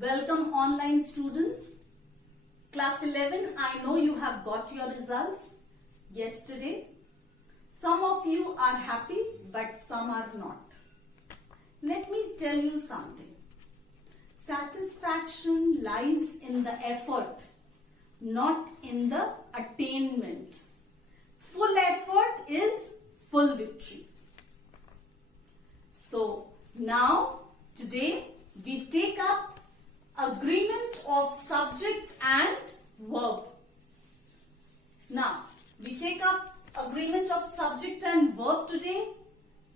Welcome online students. Class 11, I know you have got your results yesterday. Some of you are happy but some are not. Let me tell you something. Satisfaction lies in the effort, not in the attainment. Full effort is full victory. So now today we take up agreement of subject and verb. Now we take up agreement of subject and verb today.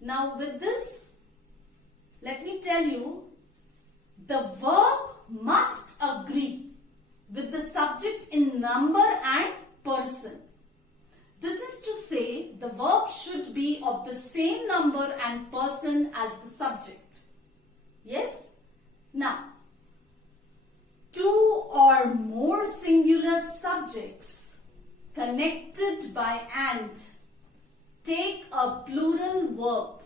Now with this, let me tell you, the verb must agree with the subject in number and person. This is to say, the verb should be of the same number and person as the subject. Yes? Now, two or more singular subjects connected by and take a plural verb.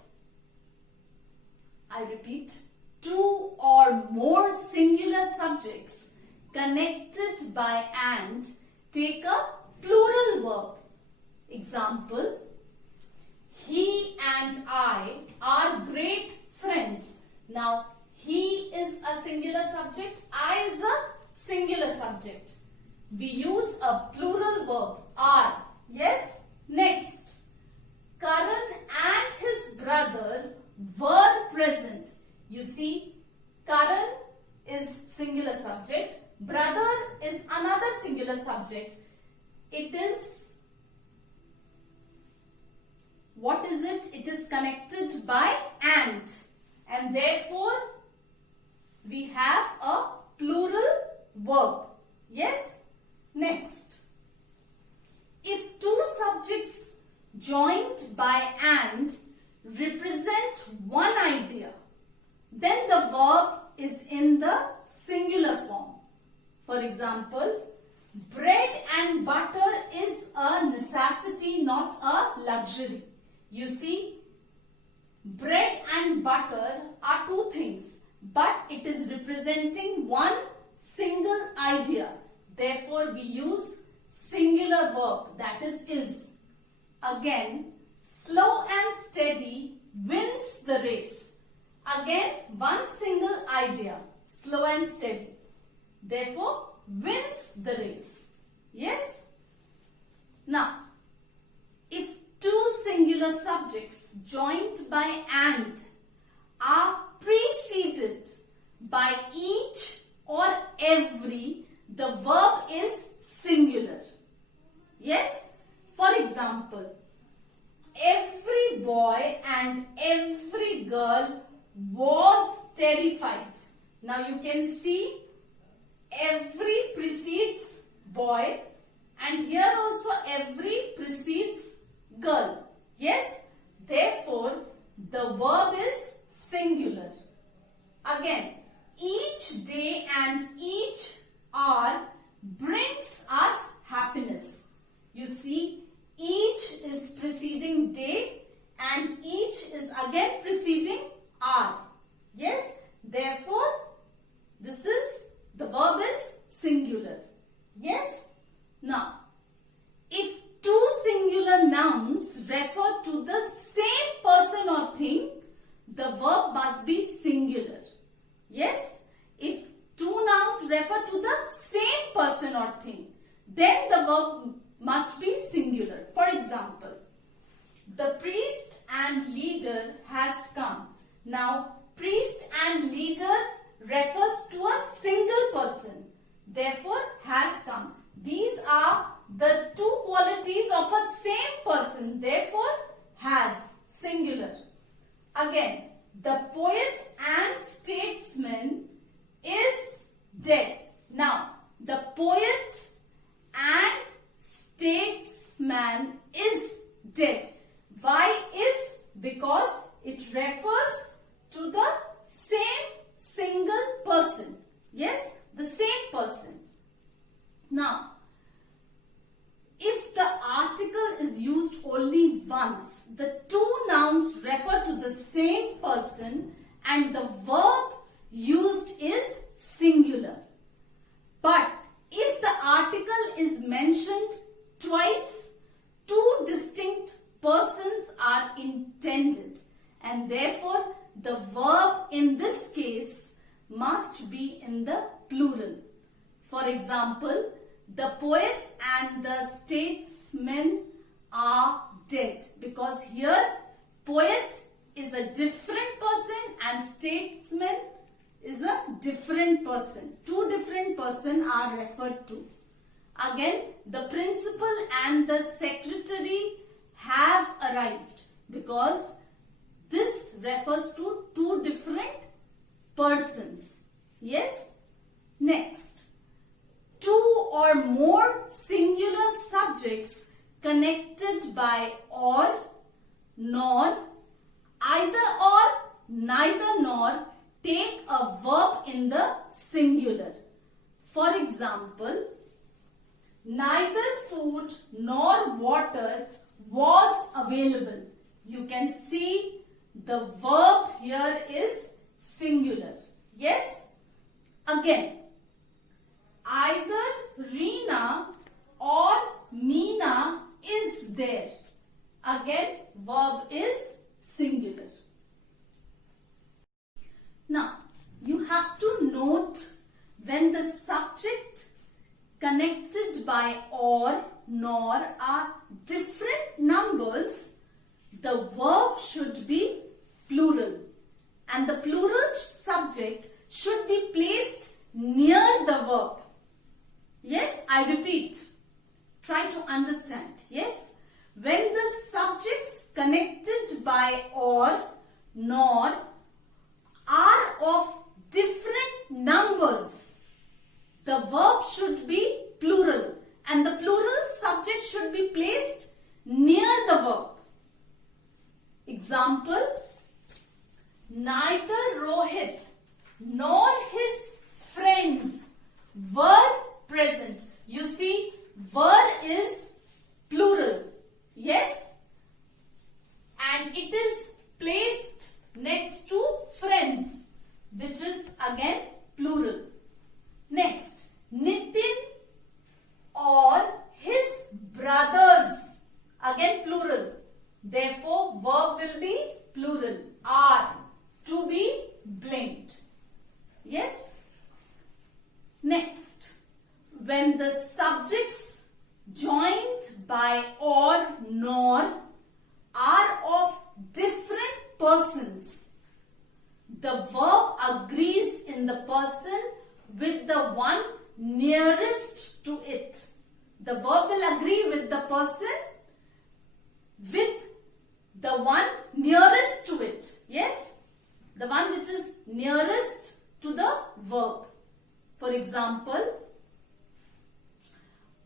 I repeat, two or more singular subjects connected by and take a plural verb. Example, he and I are great friends. Now, he is a singular subject, I is a singular subject. We use a plural verb, are. Yes? Next, Karan and his brother were present. You see, Karan is singular subject, brother is another singular subject. It is, what is it? It is connected by and therefore we have a plural verb. Yes? Next, if two subjects joined by and represent one idea, then the verb is in the singular form. For example, bread and butter is a necessity, not a luxury. You see, bread and butter are two things, but it is representing one single idea. Therefore, we use singular verb, that is. Again, slow and steady wins the race. Again, one single idea, slow and steady. Therefore, wins the race. Yes? Now, if two singular subjects joined by and are preceded by each or every, the verb is singular. Yes? For example, every boy and every girl was terrified. Now you can see every precedes boy and here also every precedes girl. Yes? Therefore, the verb is singular. Again, each day and each hour brings us happiness. You see, each is preceding day and each is again preceding hour. Yes? Therefore, the verb is singular. Yes? Now, if two singular nouns refer to the same person or thing, the verb must be singular. Yes? If two nouns refer to the same person or thing, then the verb must be singular. For example, the priest and leader has come. Now, priest and leader refers to a single person. Therefore, has come. These are the two qualities of a same person. Therefore, has, singular. Again, the poet and statesman is dead. Now, the poet and statesman is dead. Why is? Because it refers to the same single person. must be in the plural. For example, the poet and the statesman are dead, because here poet is a different person and statesman is a different person. Two different persons are referred to. Again, the principal and the secretary have arrived, because this refers to two different persons. Yes? Next, two or more singular subjects connected by or, nor, either or, neither nor take a verb in the singular. For example, neither food nor water was available. You can see the verb here is singular. Yes? Again, either Reena or Meena is there. Again, verb is singular. Now, you have to note when the subject connected by or, nor are different numbers, the verb should be plural and the plural subject should be placed near the verb. Yes, I repeat. Try to understand. Yes, when the subjects connected by or, nor are of different numbers, the verb should be plural and the plural subject should be placed near the verb. Example, neither Rohit nor his friends were present. You see, were is plural. Yes? And it is placed next to friends, which is again plural. Next, Nitin or his brothers, again plural. Therefore, verb will be plural. Are to be blamed. Yes? Next, when the subjects joined by or, nor are of different persons, the verb agrees in the person with the one nearest to it. The verb will agree with the person with the one nearest to it. Yes? The one which is nearest to the verb. For example,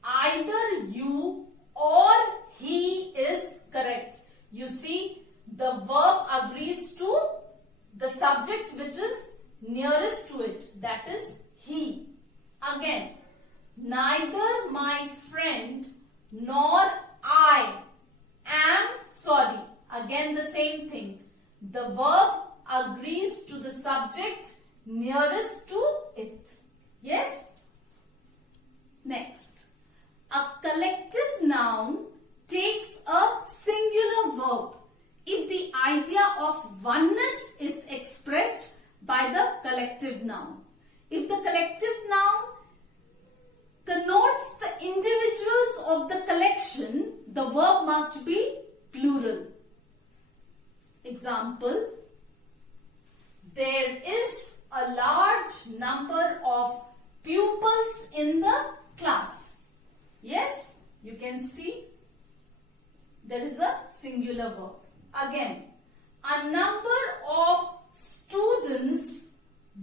either you or he is correct. You see, the verb agrees to the subject which is nearest to it, that is he. Again, neither my friend nor I am sorry. Again the same thing. The verb agrees to the subject nearest to it. Yes? Next, a collective noun takes a singular verb if the idea of oneness is expressed by the collective noun. If the collective noun connotes the individuals of the collection, the verb must be plural. Example, there is a large number of pupils in the class. Yes, you can see there is a singular verb. Again, a number of students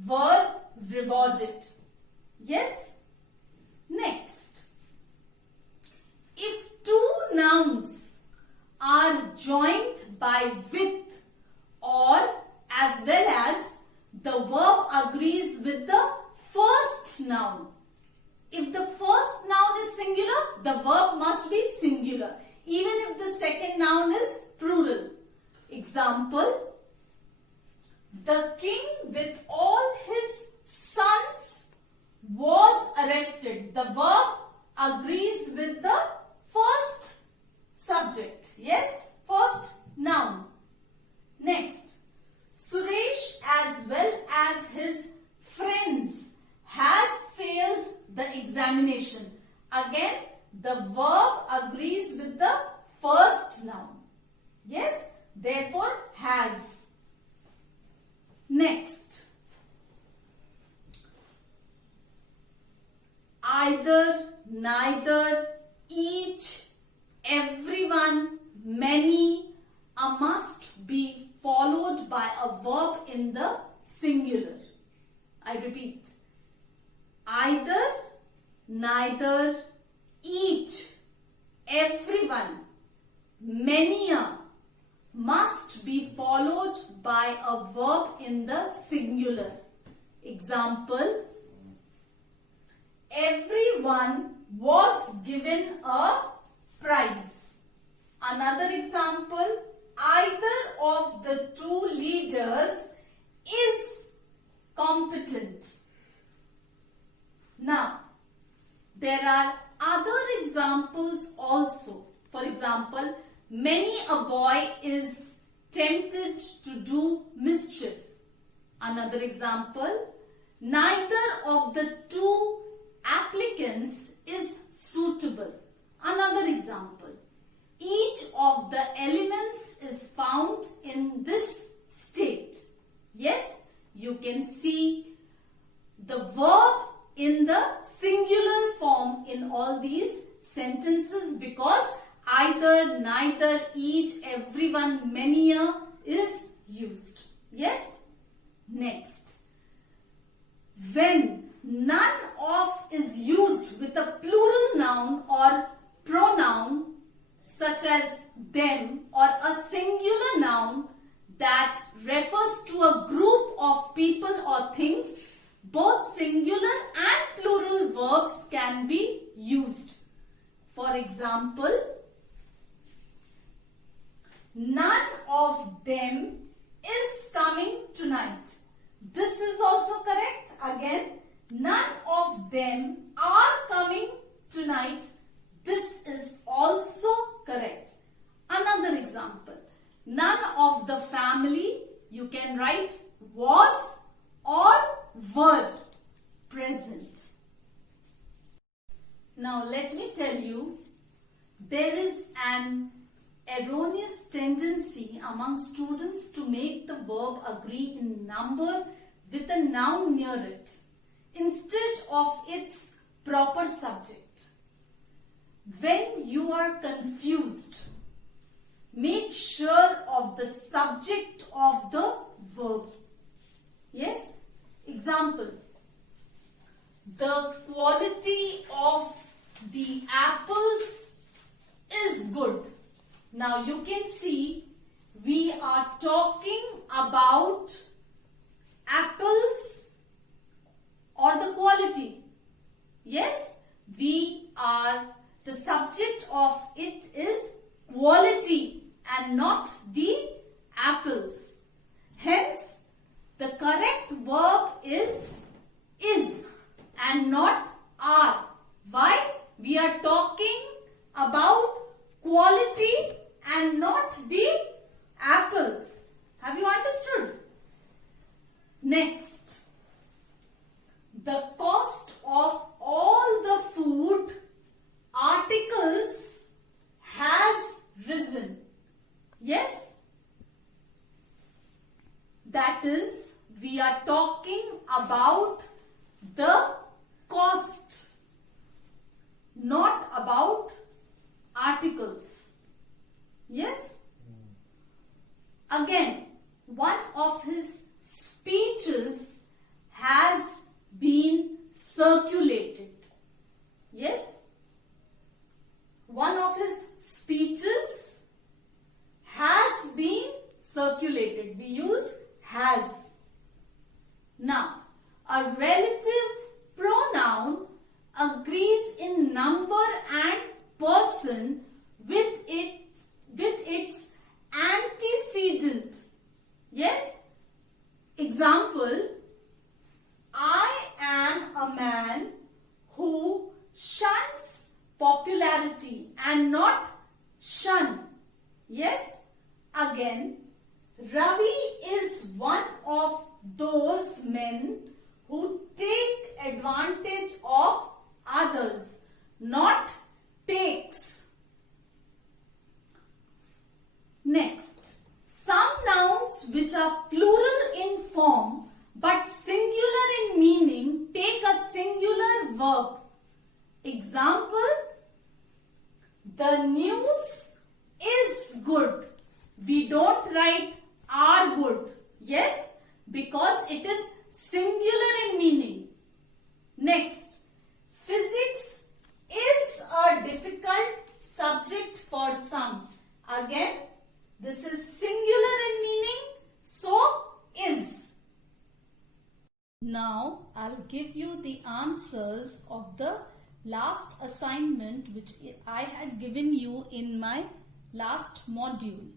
were rewarded. Yes. Next, if two nouns are joined by with or as well as, the verb agrees with the first noun. If the first noun is singular, the verb must be singular, even if the second noun is plural. Example, the king with all his sons was arrested. The verb agrees with the first subject. Yes, first noun. Next, Suresh as well as his friend examination. Again, the verb agrees with the first noun. Yes, therefore has. Next. Either, neither, each, everyone, many, a must be followed by a verb in the singular. I repeat. Either, neither, each, everyone, many a must be followed by a verb in the singular. Example, everyone was given a prize. Another example, either of the two leaders is competent. Now, there are other examples also. For example, many a boy is tempted to do mischief. Another example, neither of the two applicants is suitable. Another example, each of the elements is found in this state. Yes, you can see the verb in the singular form in all these sentences because either, neither, each, everyone, many a is used. Yes? Next. When none of is used with a plural noun or pronoun such as them or a singular noun that refers to a group of people or things, both singular and plural verbs can be used. For example, none of them is coming tonight. This is also correct. Again, none of them are coming tonight. This is also correct. Another example, none of the family, you can write was or were present. Now let me tell you, there is an erroneous tendency among students to make the verb agree in number with a noun near it instead of its proper subject. When you are confused, make sure of the subject of the verb. Yes? Example, the quality of the apples is good. Now you can see we are talking about apples or the quality. Yes, the subject of it is quality and not the apples. Hence, the correct verb is and not are. Why? We are talking about quality and not the apples. Have you understood? Next, the cost of all the food articles has risen. Yes? That is, we are talking about the cost, not about articles. Yes? Again, one of his speeches has been circulated. Yes? One of his speeches has been circulated. We use has. Now, a relative pronoun agrees in number and person with its antecedent. Yes? Example, I am a man who shuns popularity and not shun. Yes? Again, Ravi is one of those men who take advantage of others, not takes. Next, some nouns which are plural in form but singular in meaning take a singular verb. Example, the news is good. We don't write are good. Yes, because it is singular in meaning. Next, physics is a difficult subject for some. Again, this is singular in meaning, so is. Now, I'll give you the answers of the last assignment which I had given you in my last module.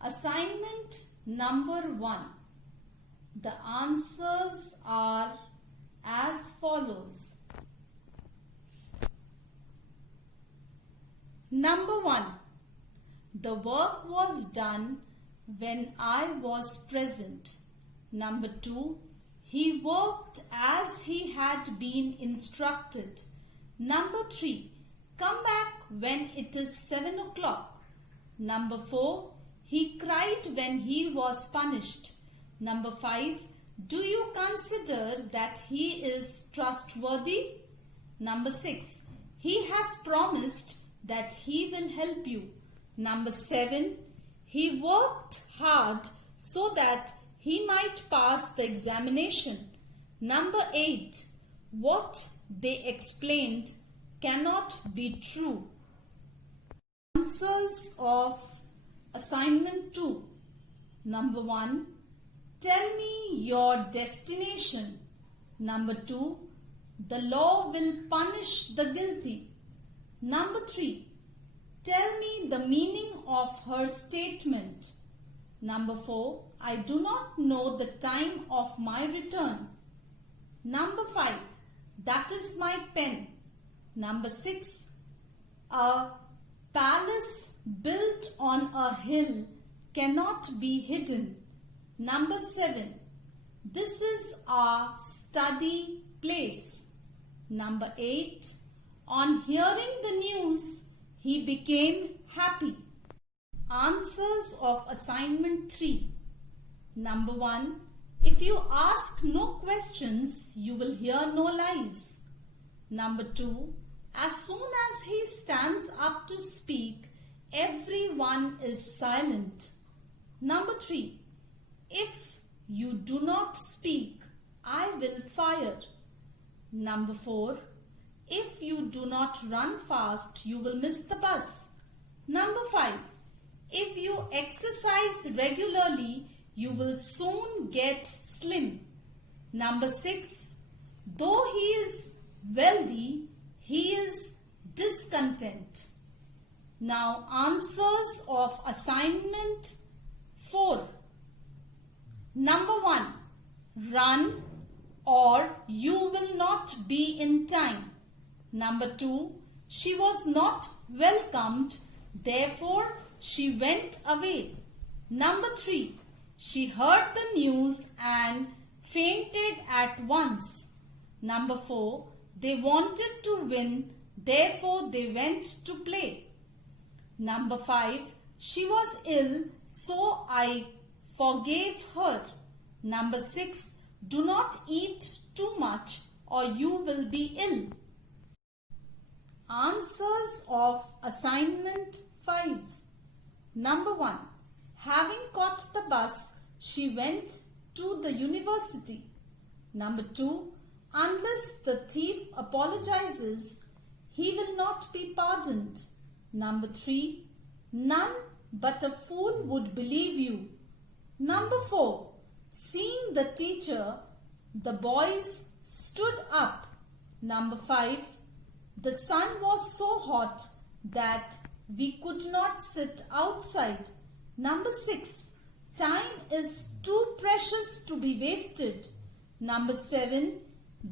Assignment number 1. The answers are as follows. Number 1. The work was done when I was present. Number 2. He worked as he had been instructed. Number 3. Come back when it is 7 o'clock. Number 4. He cried when he was punished. Number 5. Do you consider that he is trustworthy? Number 6. He has promised that he will help you. Number 7. He worked hard so that he might pass the examination. Number 8. What they explained cannot be true. Answers of assignment 2. Number 1. Tell me your destination. Number 2. The law will punish the guilty. Number 3. Tell me the meaning of her statement. Number 4. I do not know the time of my return. Number 5. That is my pen. Number 6. A palace built on a hill cannot be hidden. Number 7. This is our study place. Number 8. On hearing the news, he became happy. Answers of assignment 3. Number 1. If you ask no questions, you will hear no lies. Number 2. As soon as he stands up to speak, everyone is silent. Number 3. If you do not speak, I will fire. Number 4. If you do not run fast, you will miss the bus. Number 5. If you exercise regularly, you will soon get slim. Number 6. Though he is wealthy, he is discontent. Now answers of assignment 4. Number 1. Run or you will not be in time. Number 2. She was not welcomed, therefore she went away. Number 3. She heard the news and fainted at once. Number 4. They wanted to win, therefore they went to play. Number 5. She was ill, so I forgave her. Number 6. Do not eat too much or you will be ill. Answers of assignment 5. Number 1. Having caught the bus, she went to the university. Number 2. Unless the thief apologizes, he will not be pardoned. Number 3. None but a fool would believe you. Number 4. Seeing the teacher, the boys stood up. Number 5. The sun was so hot that we could not sit outside. Number 6. Time is too precious to be wasted. Number 7.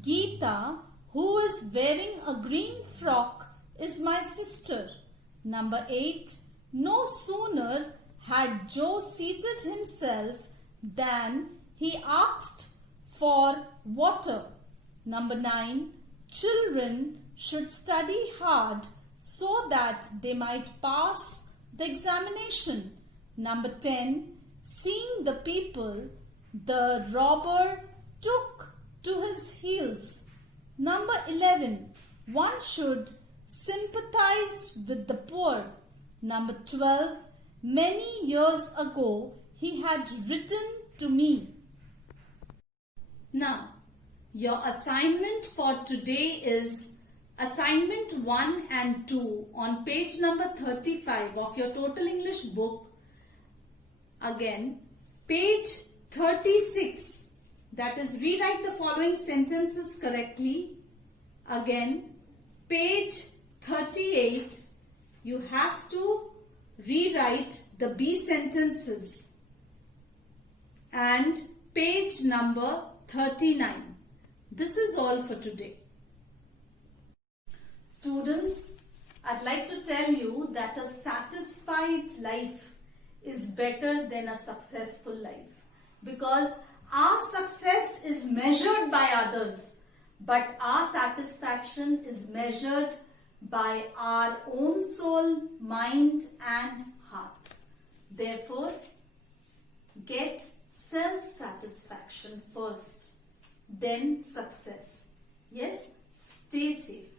Geeta, who is wearing a green frock, is my sister. Number 8. No sooner had Joe seated himself than he asked for water. Number 9. children should study hard so that they might pass the examination. Number 10, seeing the people, the robber took to his heels. Number 11, one should sympathize with the poor. Number 12, many years ago he had written to me. Now, your assignment for today is assignment 1 and 2 on page number 35 of your Total English book. Again, page 36, that is rewrite the following sentences correctly. Again, page 38, you have to rewrite the B sentences. And page number 39. This is all for today. Students, I'd like to tell you that a satisfied life is better than a successful life, because our success is measured by others, but our satisfaction is measured by our own soul, mind and heart. Therefore, get self-satisfaction first, then success. Yes, stay safe.